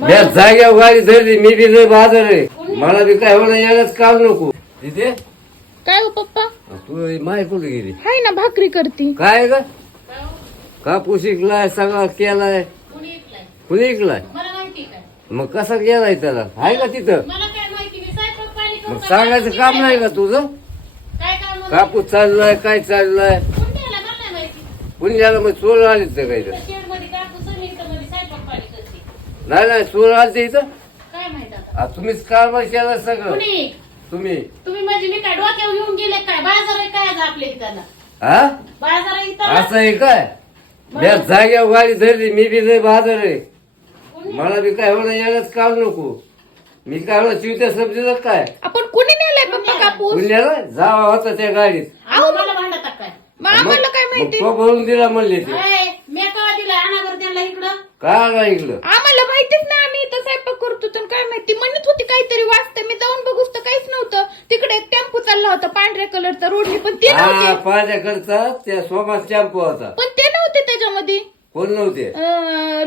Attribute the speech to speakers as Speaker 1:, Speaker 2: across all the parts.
Speaker 1: जाग्यावर गाडी धरली मी बी न बाजार आहे मला बी काय होणार यायलाच काम नको तिथे काय हो पप्पा तू माय मायकुल
Speaker 2: ना भाकरी करते
Speaker 1: काय ग कापूस इकलाय विकलाय केलाय कुणी इकलाय मग कसा गेलाय त्याला आहे का तिथं मग सांगायचं काम नाही का तुझ कापूस चाललाय काय चाललाय कुणी चाललंय मग चोर आली नाही नाही सुरे इथं काय
Speaker 3: माहिती
Speaker 1: तुम्हीच कारवाई सगळं तुम्ही असं आहे काय जागे वारी धरली मी बी बाजार आहे मला बी काय होणार काम नको मी काय चिविल काय
Speaker 2: आपण कुणीला
Speaker 1: जावा होता त्या गाडीत
Speaker 2: काय
Speaker 1: तो बोलून दिला म्हणली काय का
Speaker 2: ती म्हणत होती काहीतरी वाचत मी जाऊन बघूस तर काहीच नव्हतं तिकडे एक टेम्पू चालला होता पांढऱ्या कलरचा रोड
Speaker 1: टेम्पो
Speaker 2: त्याच्यामध्ये नव्हते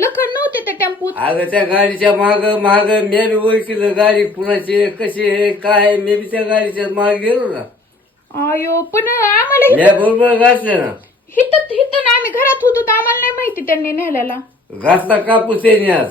Speaker 2: लखन नव्हते त्या टेम्पो
Speaker 1: अगं त्या गाडीच्या मागे मेबी बी ओळखील गाडी पुण्याची कशी आहे काय मे बी त्या गाडीच्या माग गेलो
Speaker 2: ना अयो पण आम्हाला ना बरोबर आम्ही घरात होतो आम्हाला नाही माहिती त्यांनी न्यायला
Speaker 1: घासता कापूस येण्यास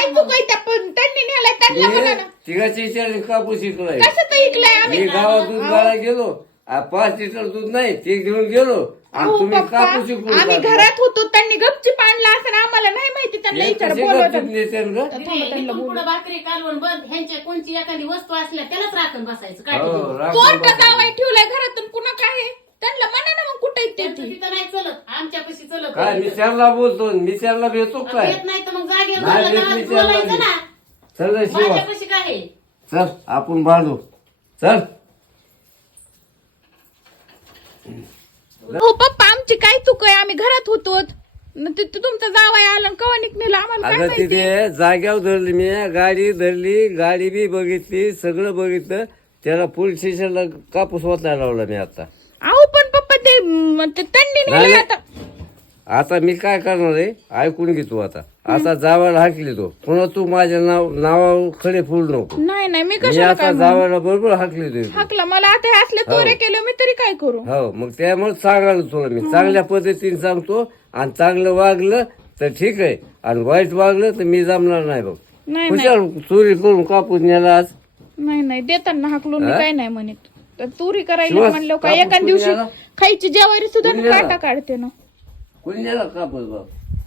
Speaker 2: कापू शिकलाय
Speaker 1: गेलो पाच लिटर दूध नाही माहिती
Speaker 2: कालवण
Speaker 3: बंद कोणची एखादी वस्तू असल्या त्यालाच राखून बसायचं
Speaker 1: काय
Speaker 2: कोणत्या घरातून कुणा काय त्यांना म्हणा ना मग कुठं
Speaker 3: चलत आमच्या कशी
Speaker 1: चल ला बोलतो निशांना भेटतो काय चल आपण चल
Speaker 2: हो काय चुक आहे आम्ही घरात होतो तुमचं जावाय आलं कव्ह निघाला
Speaker 1: जाग्यावर धरली मी गाडी धरली गाडी बी बघितली सगळं बघितलं त्याला पोलीस स्टेशनला कापूस वता लावला मी आता
Speaker 2: पण पप्पा ते त्यांनी आता
Speaker 1: आता मी काय करणार आहे ऐकून घेतो आता आता जावळ हाकली तो पुन्हा तू माझ्या नाव नावा खडे नको
Speaker 2: नाही नाही मी आता बरोबर हाकले तो
Speaker 1: मी चांगल्या पद्धतीने सांगतो आणि चांगलं वागलं तर ठीक आहे आणि वाईट वागलं तर मी जमणार नाही बघ
Speaker 2: नाही
Speaker 1: चोरी करून कापून नेला आज
Speaker 2: नाही नाही देताना हाकलो काय नाही म्हणतो तर चोरी करायला म्हणलो का एका दिवशी खायची सुद्धा सुद्धा काढते
Speaker 1: ना